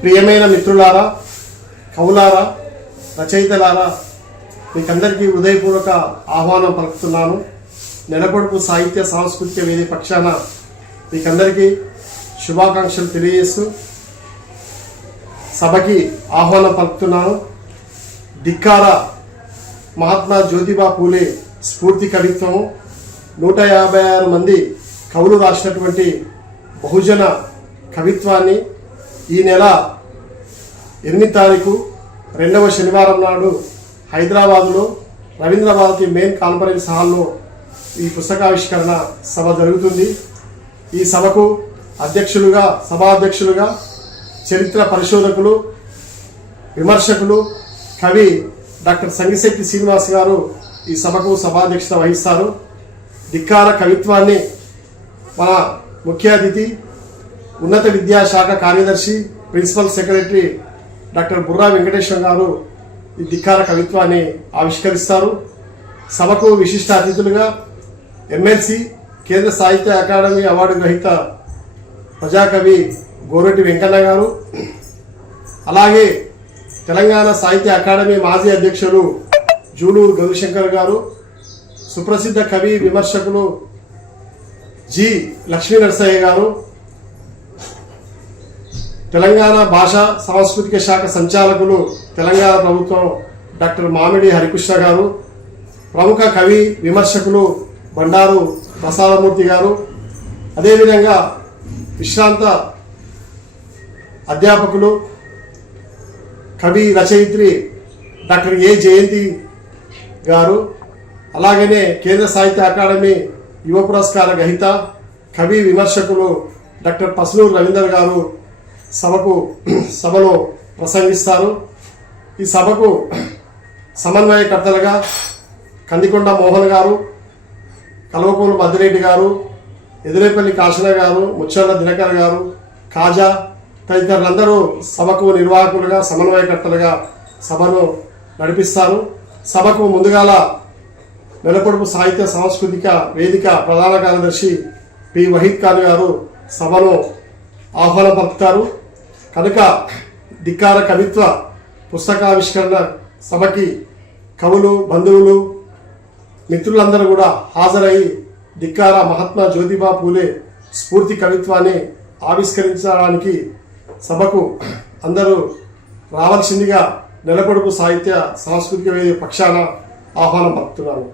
ప్రియమైన మిత్రులారా, కవులారా, రచయితలారా, మీకందరికీ హృదయపూర్వక ఆహ్వానం పలుకుతున్నాను. నెలకొడుపు సాహిత్య సాంస్కృతిక వేది పక్షాన మీకందరికీ శుభాకాంక్షలు తెలియజేస్తూ సభకి ఆహ్వానం పలుకుతున్నాను. ధిక్కార మహాత్మా జ్యోతిబా పూలే స్ఫూర్తి కవిత్వము 156 మంది కవులు రాసినటువంటి బహుజన కవిత్వాన్ని ఈ నెల 8 తారీఖు 2వ శనివారం నాడు హైదరాబాదులో రవీంద్ర భారతి మెయిన్ కాన్ఫరెన్స్ హాల్లో ఈ పుస్తకావిష్కరణ సభ జరుగుతుంది. ఈ సభకు సభాధ్యక్షులుగా చరిత్ర పరిశోధకులు, విమర్శకులు, కవి డాక్టర్ సంగిశెట్టి శ్రీనివాస్ గారు ఈ సభకు సభాధ్యక్షత వహిస్తారు. ధిక్కార కవిత్వాన్ని మన ముఖ్య అతిథి ఉన్నత విద్యాశాఖ కార్యదర్శి, principal secretary doctor Burra Venkateswara garu ఈ ధిక్కార కవిత్వాన్ని ఆవిష్కరిస్తారు. సభకు విశిష్ట అతిథులుగా ఎమ్మెల్సీ, కేంద్ర సాహిత్య అకాడమీ అవార్డు గ్రహీత ప్రజాకవి గోరటి వెంకన్న గారు, అలాగే తెలంగాణ సాహిత్య అకాడమీ మాజీ అధ్యక్షులు జూలూరు గౌరీశంకర్ గారు, సుప్రసిద్ధ కవి విమర్శకులు జి లక్ష్మీ నరసయ్య గారు, తెలంగాణ భాషా సాంస్కృతిక శాఖ సంచాలకులు తెలంగాణ ప్రభుత్వం డాక్టర్ మామిడి హరికృష్ణ గారు, ప్రముఖ కవి విమర్శకులు బండారు ప్రసాదమూర్తి గారు, అదేవిధంగా విశ్రాంత అధ్యాపకులు కవి రచయిత్రి డాక్టర్ ఏ జయంతి గారు, అలాగనే కేంద్ర సాహిత్య అకాడమీ యువ పురస్కార గ్రహీత కవి విమర్శకులు డాక్టర్ పసులూరు రవీందర్ గారు సభలో ప్రసంగిస్తారు. ఈ సభకు సమన్వయకర్తలుగా కందికొండ మోహన్ గారు, కల్వకూరు మద్దిరెడ్డి గారు, ఎదురేపల్లి కాశన గారు, ముచ్చర్ల దినకర్ గారు, కాజా తదితరులందరూ సభకు నిర్వాహకులుగా, సమన్వయకర్తలుగా సభను నడిపిస్తారు. సభకు ముందుగాల నెలకొడుపు సాహిత్య సాంస్కృతిక వేదిక ప్రధాన కార్యదర్శి పి వహీద్ ఖాన్ గారు సభను ఆహ్వానం పలుకుతారు. కనుక ధిక్కార కవిత్వ పుస్తకావిష్కరణ సభకి కవులు, బంధువులు, మిత్రులందరూ కూడా హాజరై ధిక్కార మహాత్మా జ్యోతిబా పూలే స్ఫూర్తి కవిత్వాన్ని ఆవిష్కరించడానికి సభకు అందరూ రావాల్సిందిగా నెలకొడుపు సాహిత్య సాంస్కృతిక వేదిక పక్షాన ఆహ్వానం పలుకుతున్నాను.